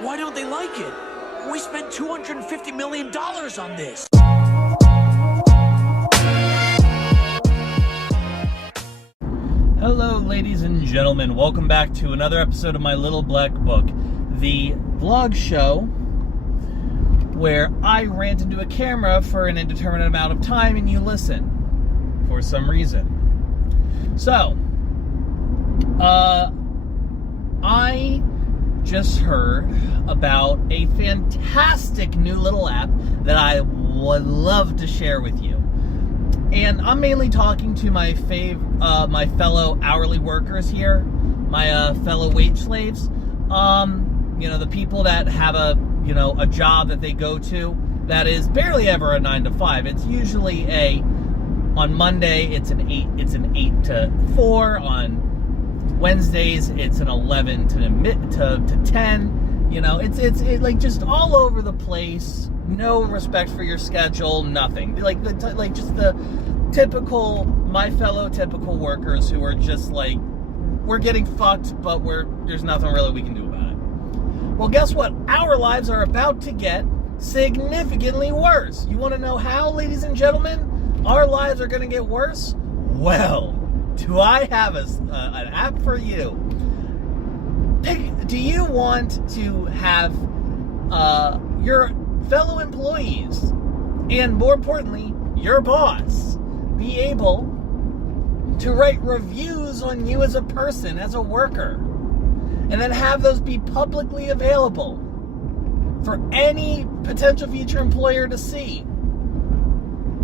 Why don't they like it? We spent $250 million on this. Hello, ladies and gentlemen. Welcome back to another episode of My Little Black Book, the vlog show where I rant into a camera for an indeterminate amount of time and you listen for some reason. So, I just heard about a fantastic new little app that I would love to share with you. And I'm mainly talking to my fellow hourly workers here, my fellow wage slaves. The people that have a job that they go to that is barely ever a 9 to 5. It's usually on Monday it's an 8 to 4. On Wednesdays it's an 11 to 10. It's like just all over the place. No respect for your schedule, nothing. Just the my fellow typical workers who are just like, we're getting fucked, but there's nothing really we can do about it. Well, guess what? Our lives are about to get significantly worse. You want to know how, ladies and gentlemen? Our lives are going to get worse? Well, do I have an app for you? Do you want to have your fellow employees, and more importantly, your boss, be able to write reviews on you as a person, as a worker, and then have those be publicly available for any potential future employer to see,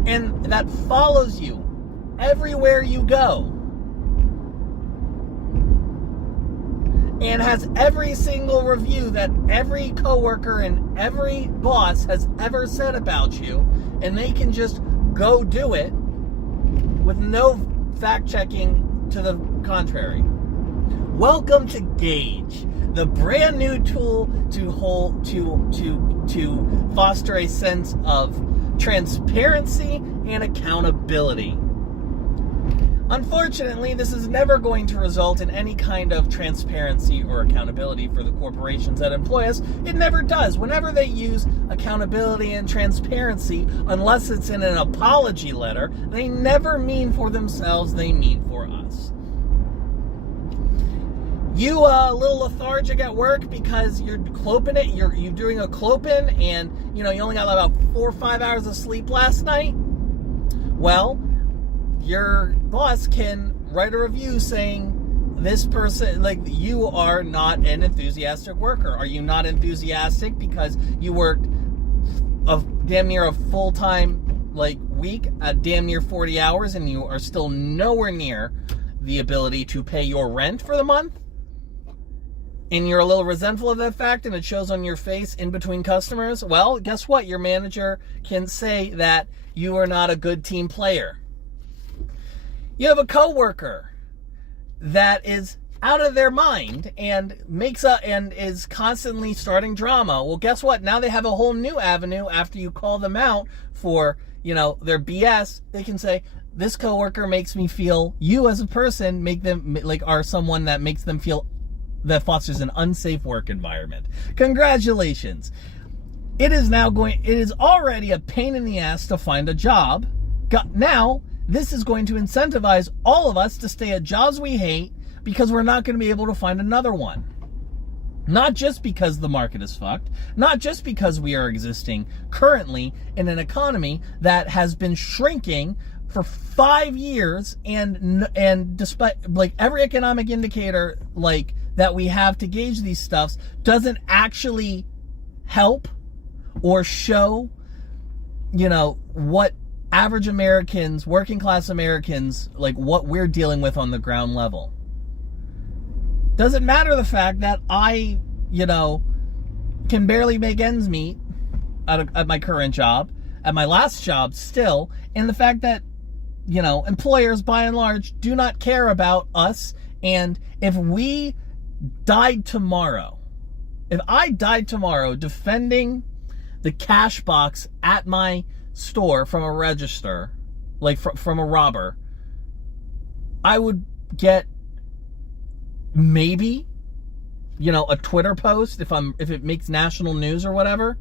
and that follows you everywhere you go, and has every single review that every coworker and every boss has ever said about you, and they can just go do it with no fact-checking to the contrary. Welcome to Gauge, the brand new tool to foster a sense of transparency and accountability. Unfortunately, this is never going to result in any kind of transparency or accountability for the corporations that employ us. It never does. Whenever they use accountability and transparency, unless it's in an apology letter, they never mean for themselves, they mean for us. You a little lethargic at work because you're cloping it, you're doing a cloping, and you only got about 4 or 5 hours of sleep last night? Well, your boss can write a review saying this person, you are not an enthusiastic worker. Are you not enthusiastic because you worked damn near a full-time week at damn near 40 hours and you are still nowhere near the ability to pay your rent for the month? And you're a little resentful of that fact and it shows on your face in between customers? Well, guess what? Your manager can say that you are not a good team player. You have a coworker that is out of their mind and is constantly starting drama. Well, guess what? Now they have a whole new avenue after you call them out for, their BS. They can say, this coworker makes me feel, you as a person are someone that makes them feel, that fosters an unsafe work environment. Congratulations. It is already a pain in the ass to find a job. Now, this is going to incentivize all of us to stay at jobs we hate because we're not going to be able to find another one. Not just because the market is fucked, not just because we are existing currently in an economy that has been shrinking for 5 years, and despite every economic indicator that we have to gauge these stuffs doesn't actually help or show what average Americans, working class Americans, what we're dealing with on the ground level. Doesn't matter the fact that I, can barely make ends meet at my current job, at my last job still, and the fact that, employers by and large do not care about us. And if I died tomorrow defending the cash box at my store from a register, from a robber, I would get maybe a Twitter post if it makes national news or whatever.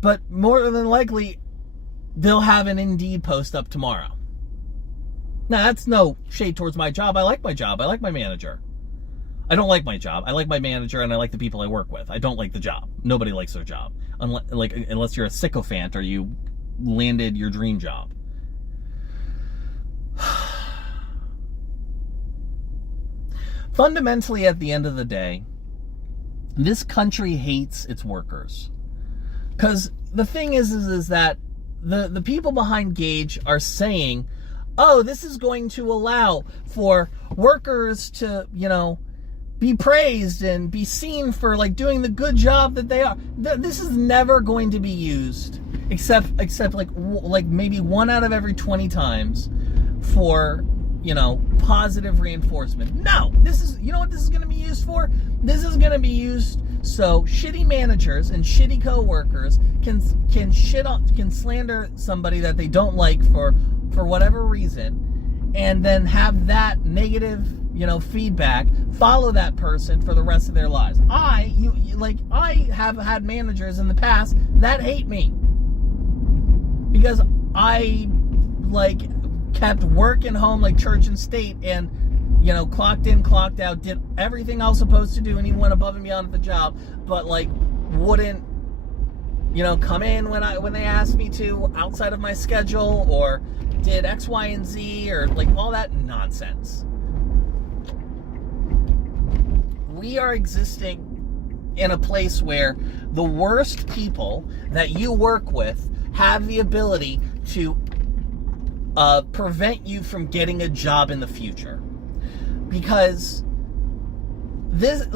But more than likely, they'll have an Indeed post up tomorrow. Now, that's no shade towards my job. I like my job. I like my manager. I don't like my job. I like my manager, and I like the people I work with. I don't like the job. Nobody likes their job, unless you're a sycophant or you landed your dream job. Fundamentally, at the end of the day, this country hates its workers. Because the thing is that the people behind Gage are saying, oh, this is going to allow for workers to, be praised and be seen for doing the good job that they are. This is never going to be used except like maybe 1 out of every 20 times for positive reinforcement. No, this is what this is going to be used for. This is going to be used so shitty managers and shitty co-workers can slander somebody that they don't like for whatever reason, and then have that negative feedback follow that person for the rest of their lives. I have had managers in the past that hate me because I kept working home like church and state, and clocked in, clocked out, did everything I was supposed to do, and even went above and beyond at the job, but wouldn't come in when they asked me to outside of my schedule, or did X, Y, and Z, or all that nonsense. We are existing in a place where the worst people that you work with have the ability to prevent you from getting a job in the future. Because this,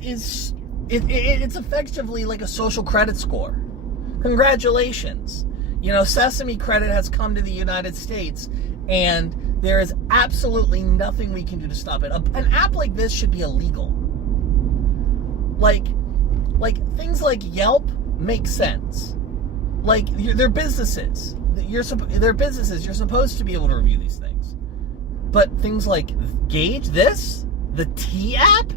it's effectively like a social credit score. Congratulations. Sesame credit has come to the United States, and there is absolutely nothing we can do to stop it. An app like this should be illegal. Things like Yelp make sense. They're businesses. They're businesses. You're supposed to be able to review these things. But things like Gage, the T app,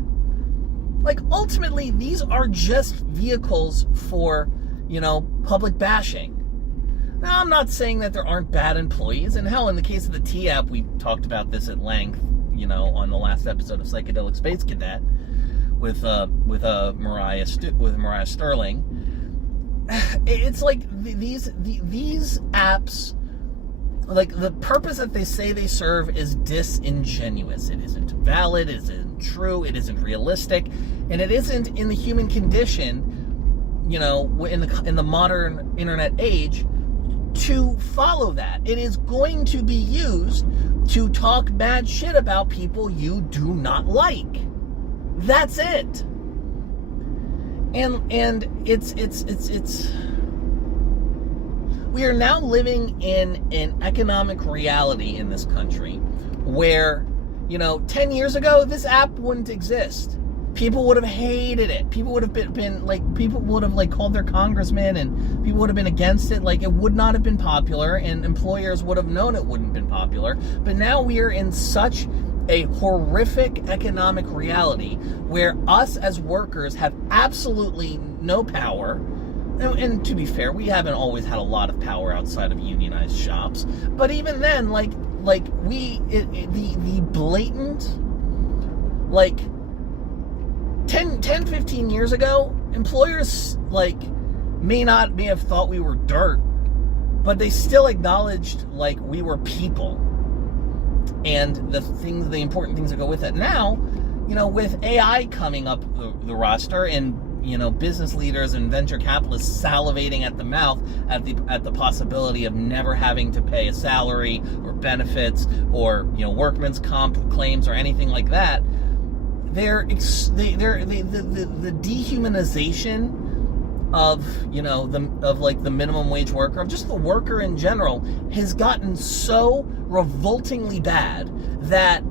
ultimately these are just vehicles for, public bashing. Now, I'm not saying that there aren't bad employees, and hell, in the case of the T app, we talked about this at length, on the last episode of Psychedelic Space Cadet with Mariah Sterling. It's these apps, the purpose that they say they serve is disingenuous. It isn't valid, it isn't true, it isn't realistic, and it isn't in the human condition, in the modern internet age, to follow that. It is going to be used to talk bad shit about people you do not like. That's it. And it's we are now living in an economic reality in this country where 10 years ago this app wouldn't exist. People would have hated it. People would have people would have called their congressman, and people would have been against it. It would not have been popular, and employers would have known it wouldn't have been popular. But now we are in such a horrific economic reality where us as workers have absolutely no power. And to be fair, we haven't always had a lot of power outside of unionized shops. But even then, the blatant, 10, 15 years ago, employers, may have thought we were dirt, but they still acknowledged, we were people. And the important things that go with it. Now, with AI coming up the roster, and, business leaders and venture capitalists salivating at the mouth at the possibility of never having to pay a salary or benefits or, workman's comp claims or anything like that, the dehumanization of the minimum wage worker, of just the worker in general, has gotten so revoltingly bad that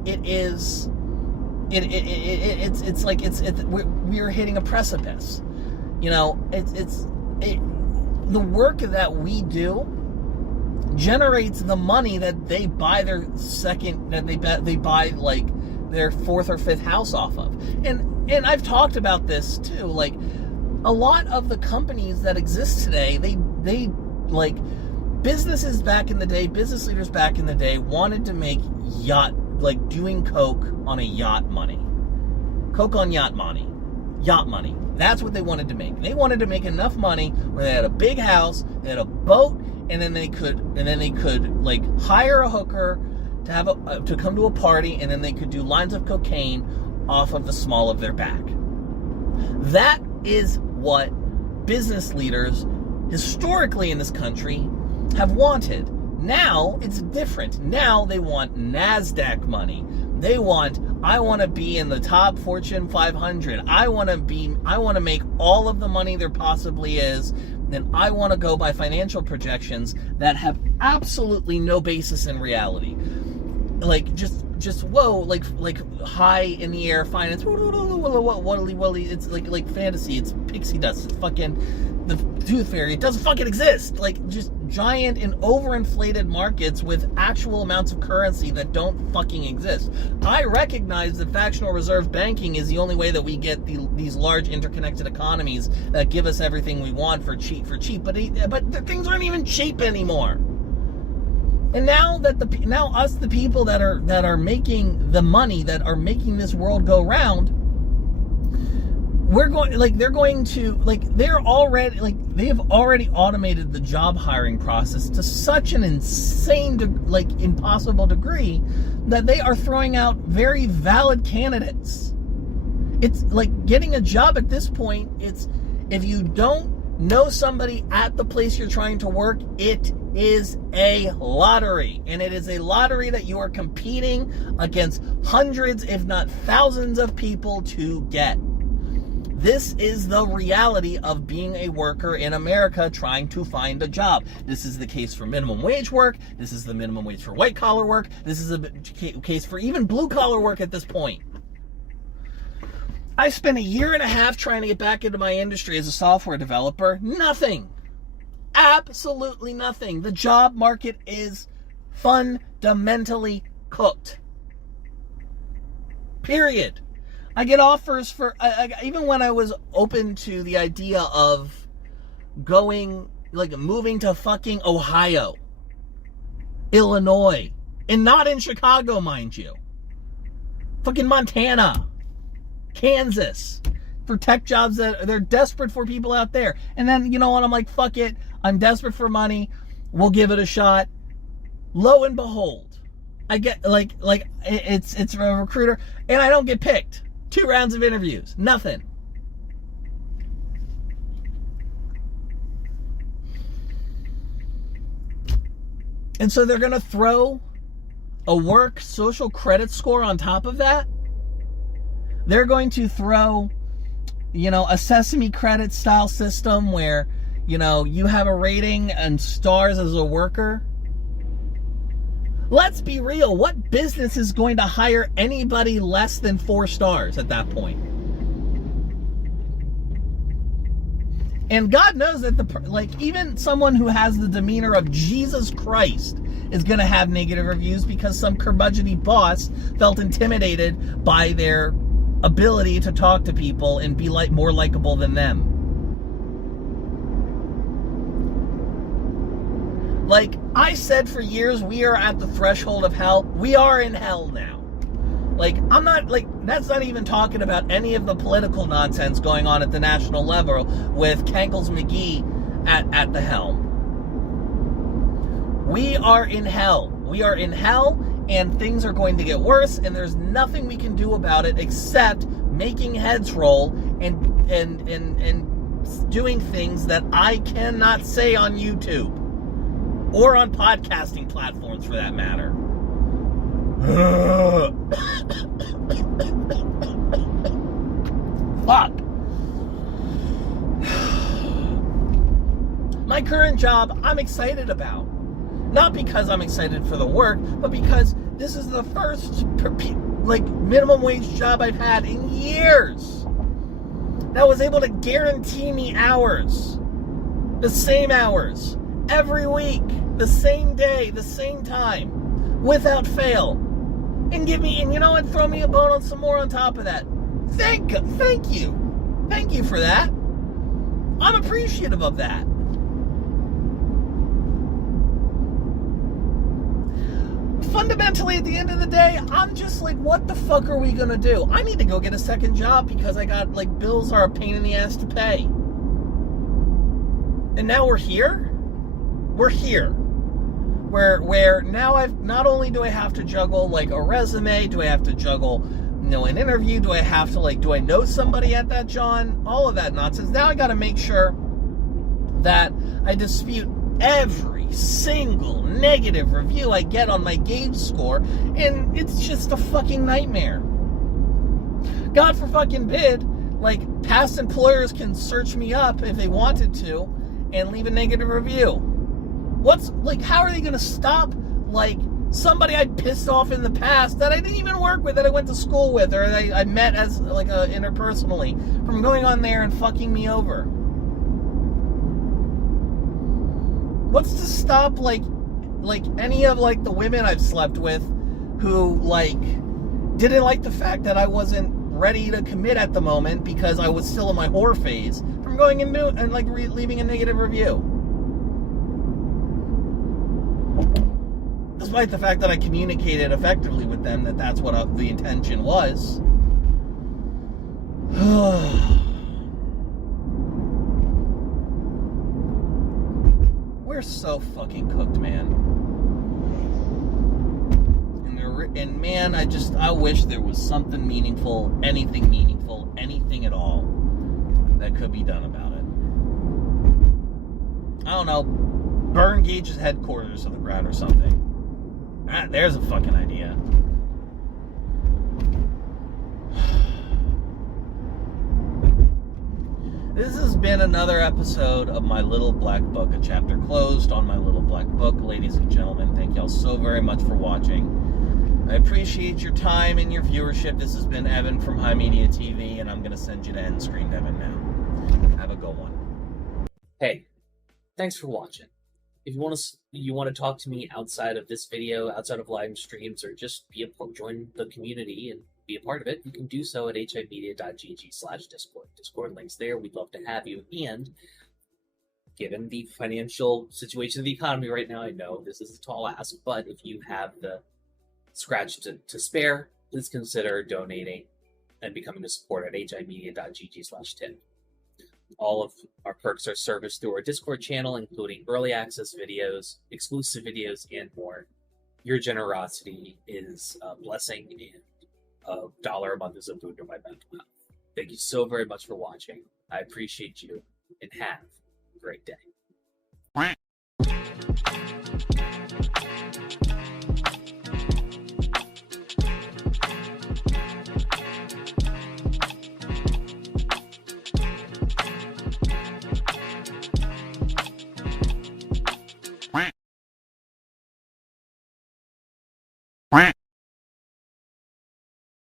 we're hitting a precipice. The work that we do generates the money that they buy their fourth or fifth house off of. And and I've talked about this too, like, a lot of the companies that exist today, they like, businesses back in the day, business leaders back in the day wanted to make doing coke on a yacht money. Coke on yacht money. Yacht money. That's what they wanted to make. They wanted to make enough money where they had a big house, they had a boat, and then they could like hire a hooker to come to a party, and then they could do lines of cocaine off of the small of their back. That is what business leaders historically in this country have wanted. Now it's different. Now they want NASDAQ money. I want to be in the top Fortune 500. I want to make all of the money there possibly is. Then I want to go by financial projections that have absolutely no basis in reality. Like just whoa, like high in the air finance. It's like fantasy. It's pixie dust. It's fucking the tooth fairy. It doesn't fucking exist. Like, just giant and overinflated markets with actual amounts of currency that don't fucking exist. I recognize that fractional reserve banking is the only way that we get these large interconnected economies that give us everything we want for cheap. But the things aren't even cheap anymore. And now us, the people that are making the money, that are making this world go round, they have already automated the job hiring process to such an insane, impossible degree that they are throwing out very valid candidates. It's like getting a job at this point. It's, if you don't know somebody at the place you're trying to work, it is a lottery. And it is a lottery that you are competing against hundreds, if not thousands of people to get. This is the reality of being a worker in America trying to find a job. This is the case for minimum wage work. This is the minimum wage for white collar work. This is a case for even blue collar work at this point. I spent 1.5 years trying to get back into my industry as a software developer. Nothing. Absolutely nothing. The job market is fundamentally cooked. Period. I get offers for, even when I was open to the idea of moving to fucking Ohio, Illinois, and not in Chicago, mind you. Fucking Montana, Kansas, for tech jobs that they're desperate for people out there. And then, you know what, I'm like, fuck it. I'm desperate for money. We'll give it a shot. Lo and behold, I get, it's a recruiter, and I don't get picked. 2 rounds of interviews. Nothing. And so they're going to throw a work social credit score on top of that. They're going to throw, a Sesame credit style system where, you have a rating and stars as a worker. Let's be real. What business is going to hire anybody less than 4 stars at that point? And God knows that even someone who has the demeanor of Jesus Christ is going to have negative reviews because some curmudgeon-y boss felt intimidated by their ability to talk to people and be more likable than them. Like I said for years, we are at the threshold of hell. We are in hell now. That's not even talking about any of the political nonsense going on at the national level with Kankles McGee at the helm. We are in hell. We are in hell, and things are going to get worse, and there's nothing we can do about it except making heads roll and doing things that I cannot say on YouTube. Or on podcasting platforms, for that matter. Fuck. My current job, I'm excited about. Not because I'm excited for the work, but because this is the first, minimum wage job I've had in years that was able to guarantee me hours. The same hours. Every week, the same day, the same time, without fail. And throw me a bone on some more on top of that. Thank you. Thank you for that. I'm appreciative of that. Fundamentally, at the end of the day, I'm just like, what the fuck are we gonna do? I need to go get a second job because I got, like, bills are a pain in the ass to pay. And now we're here? We're here. Where now not only do I have to juggle, like, a resume, do I have to juggle, an interview, do I have to, like, do I know somebody at that John? All of that nonsense. Now I gotta make sure that I dispute every single negative review I get on my Gauge score, and it's just a fucking nightmare. God for fucking bid, like, past employers can search me up if they wanted to and leave a negative review. How are they gonna stop, like, somebody I pissed off in the past that I didn't even work with, that I went to school with, or I met as, like, interpersonally, from going on there and fucking me over? What's to stop, like any of, like, the women I've slept with who, like, didn't like the fact that I wasn't ready to commit at the moment because I was still in my whore phase, from going and leaving a negative review? Despite the fact that I communicated effectively with them that that's what the intention was. We're so fucking cooked, man. And man, I wish there was something meaningful, anything at all that could be done about it. I don't know, burn Gage's headquarters to the ground or something. There's a fucking idea. This has been another episode of my Little Black Book, a chapter closed on my Little Black Book. Ladies and gentlemen, thank y'all so very much for watching. I appreciate your time and your viewership. This has been Evan from HIMediaTV, and I'm going to send you to end screen, Evan, now. Have a good one. Hey, thanks for watching. If you want to talk to me outside of this video, outside of live streams, or just join the community and be a part of it, you can do so at himedia.gg/Discord. Discord links there. We'd love to have you. And given the financial situation of the economy right now, I know this is a tall ask, but if you have the scratch to spare, please consider donating and becoming a supporter at himedia.gg/tip. All of our perks are serviced through our Discord channel, including early access videos, exclusive videos, and more. Your generosity is a blessing, and $1 a month is a boon to my mental health. Thank you so very much for watching. I appreciate you, and have a great day.